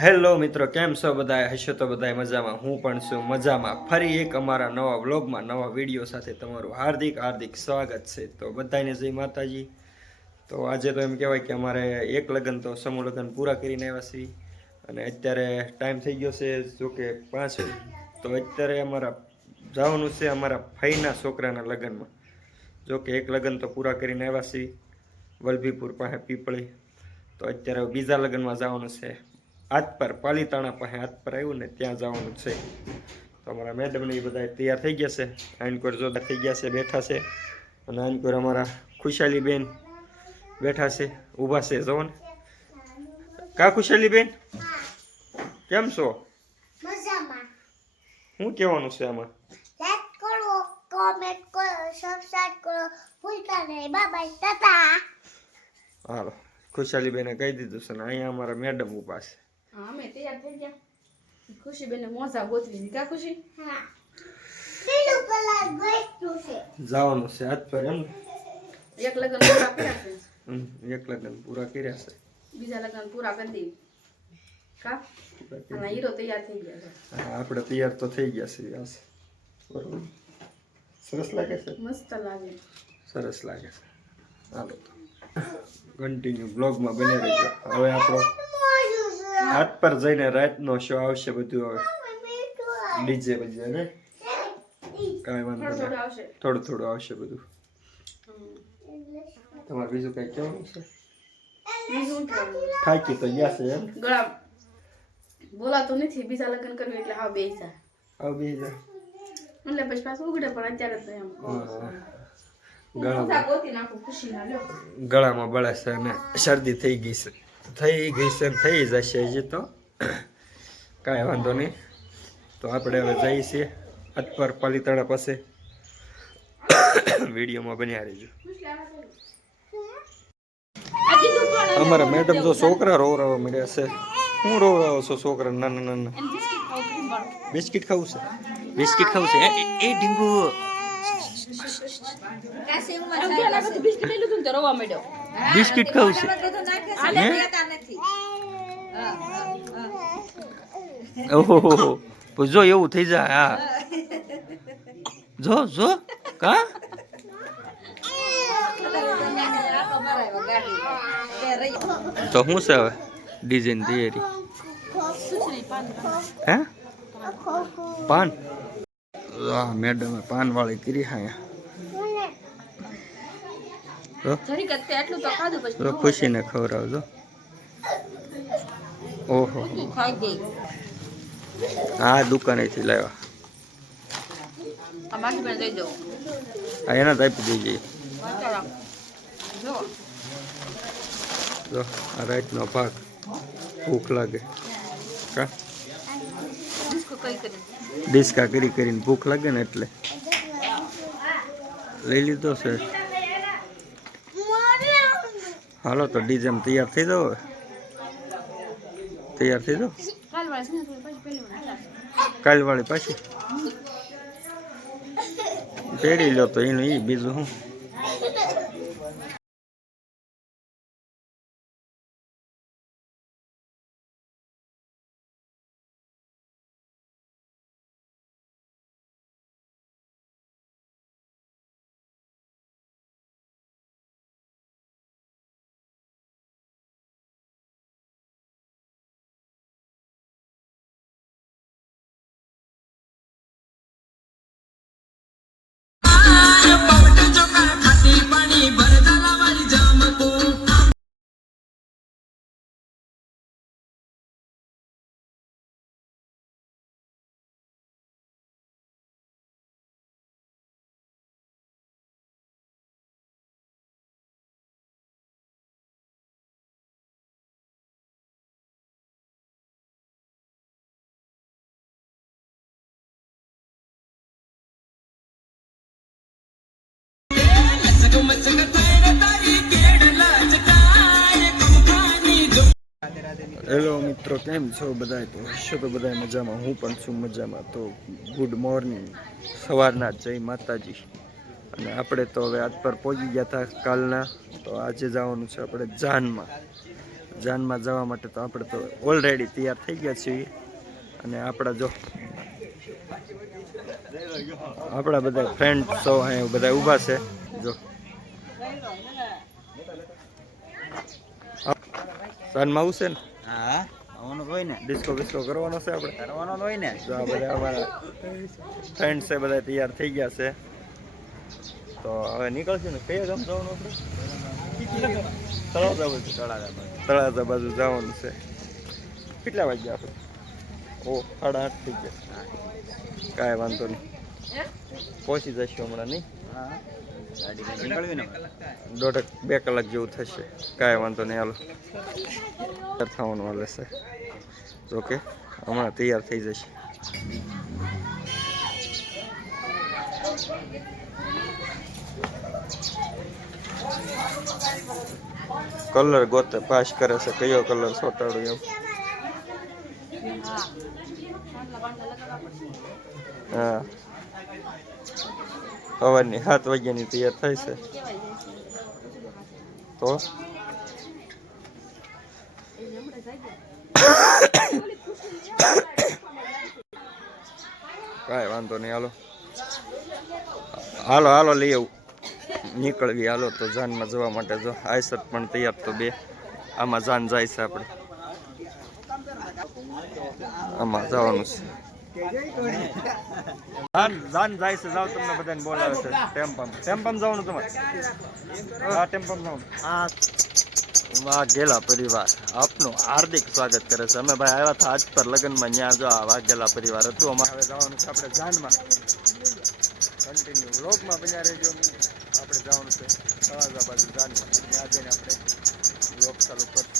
Hello મિત્રો, કેમ છો બધા? હશો તો બધા મજામાં. હું પણ છું મજામાં. ફરી એક અમારા નવા વ્લોગમાં નવા વિડીયો સાથે તમારું હાર્દિક હાર્દિક સ્વાગત છે. તો બધાને જય માતાજી. તો આજે તો એમ કહેવાય કે અમારે એક લગ્ન તો સમૂહ લગ્ન પૂરા કરીને આવ્યા છીએ અને અત્યારે ટાઈમ થઈ ગયો છે જો કે 5 તો અત્યારે અમારા જવાનું છે અમારા ફઈના છોકરાના લગ્નમાં. જો કે એક લગ્ન તો પૂરા કરીને આવ્યા છીએ વલભીપુર પાસે પીપળી. તો અત્યારે બીજા લગ્નમાં જવાનું છે આજ પર પાલીતાણા પાસે આજ પર આવ્યું ને ત્યાં જવાનું છે. તો અમારા મેડમ ને એ બધા તૈયાર થઈ ગયા છે. આનકોર જોરદાર થઈ ગયા છે, બેઠા છે. અને આનકોર અમારા ખુશાલી બેન બેઠા છે, ઊભા છે. જો ને કા ખુશાલી બેન કેમ છો? મજામાં. શું કહેવાનું છે આમાં? લાઈક કરો, કોમેન્ટ કરો, સબસ્ક્રાઇબ કરો, ભૂલતા નહીં. Bye bye, tata. હાલો, ખુશાલી બેને કહી દીધું છે ને અહીંયા અમારા મેડમ ઊભા છે. હા, અમે તૈયાર થઈ ગયા. ખુશી બેને મોજા ગોતવી દીધા. ખુશી હા. પીળું કલર ગોઈતું છે. જવાનું છે આજ પર એમ ને? એક લગન પૂરા કર્યા છે, એક લગ્ન પૂરા કર્યા છે, બીજા લગન પૂરા કરી દેવી કા અને હીરો તૈયાર થઈ ગયા છે. હા, આપણે તૈયાર તો થઈ ગયા છીએ. આ બરોબર, સરસ લાગે છે. મસ્ત લાગે, સરસ લાગે છે. હાલો તો કન્ટિન્યુ બ્લોગમાં બને રહેજો. હવે આપણો હાથ પર જઈને રાતનો શો આવશે બધું. હવે ડીજે બજે ને કાંઈ વાંધો થોડું નહીં, આવશે. થોડું થોડું આવશે બધું. તમારે બીજું કઈ કહેવાનું છે? બીજું કહેવાનું? થાકી તો ગયા છે એમ? ગળા બોલાતો નથી. બીજા લગન કરવું એટલે હા બેસા આવ બીજા એટલે પછી પાછું ઉગડે પણ અત્યારે તો એમ ગળામાં ગોતી નાખું ખુશી ના લ્યો. ગળામાં બળે છે અને શરદી થઈ ગઈ છે, થઈ જશે હજી તો કાંઈ વાંધો નહીં. તો આપણે હવે જઈએ છીએ આજ પર પાલીતાણા પાસે. વિડીયોમાં બન્યા રહેજો. અમારા મેડમ જો છોકરા રોવરાવા મળ્યા છે. હું રોવરાવો છો છોકરા નાના નાના? બિસ્કિટ ખાવું છે? બિસ્કિટ ખાવું છે? એ ડીંગુ બિસ્કિટ ખાવું છે? ઓહો, જો એવું થઈ જાય. હા, જો જો કા તો શું છે હવે ડિઝાઇન તૈયારી? હે પાન? હા, મેડમે પાન વાળી કરી. હા, તો ખુશીને ખવડાવજો. ઓહો, હા, દુકાનેથી લાવ્યા. હા, એના જ આપી દઈ જઈએ. જો આ રાતનો ભાગ. ભૂખ લાગે કા ડિસ્કા કરી કરીને ભૂખ લાગે ને એટલે લઈ લીધો છે. હાલો તો ડીજેમ તૈયાર થઈ જાવ. તૈયાર થઈ જાવ. કાલ વાળી પાછી પહેરી લો તો એનું એ બીજું શું. હેલો મિત્રો, કેમ છો બધા? તો હશો તો બધા મજામાં. હું પણ છું મજામાં. તો ગુડ મોર્નિંગ, સવારના જય માતાજી. અને આપણે તો હવે આજ પર પહોંચી ગયા હતા કાલના. તો આજે જવાનું છે આપણે જાનમાં. જાનમાં જવા માટે તો આપણે તો ઓલરેડી તૈયાર થઈ ગયા છીએ અને આપણા જો આપણા બધા ફ્રેન્ડ્સો અહીંયા બધા ઊભા છે જો જાનમાં આવશે ને હા આવવાનું હોય ને ડિસ્કો બિસ્કો કરવાનો છે આપણે કરવાનો હોય ને તો આ બધા અમારા ફ્રેન્ડ છે બધા તૈયાર થઈ ગયા છે તો હવે નીકળશું ને કયા ગામ જવાનું આપણે તળાજા બાજુ જવાનું છે કેટલા વાગ્યા આપણે ઓ 8:30 થઈ ગયા કાંઈ વાંધો નહીં પહોંચી જશું હમણાં નહીં ગાડી નીકળવી ને 1.5-2 કલાક જેવું થશે કાંઈ વાંધો નહીં હાલો થવાનું હાલે છે ઓકે હમણાં તૈયાર થઈ જશે કલર ગોતે પાસ કરે છે કયો કલર સોટાડું એમ હા સવારની 7 વાગ્યાની તૈયાર થાય છે તો કાંઈ વાંધો નહીં હાલો હાલો હાલો લઈ આવું નીકળવી હાલો તો જાનમાં જવા માટે જો આયસર પણ તૈયાર તો 2 આમાં જાન જાય છે આપણે આમાં જવાનું છે જાન જાય છે જાવ તમને બધાને બોલાવે છે ટેમ્પમ જવાનું તમારે હા ટેમ્પમ જવાનું વાઘેલા પરિવાર આપનું હાર્દિક સ્વાગત કરે છે અમે ભાઈ આવ્યા હતા આજ પર લગ્નમાં ત્યાં જો આ વાઘેલા પરિવાર હતું અમારે હવે જવાનું છે આપણે જાનમાં કન્ટિન્યુ વ્લોગમાં બન્યા રહેજો આપણે જવાનું છે તળાજા બાજુ જાનમાં ત્યાં જઈને આપણે વ્લોગ ચાલુ કરશું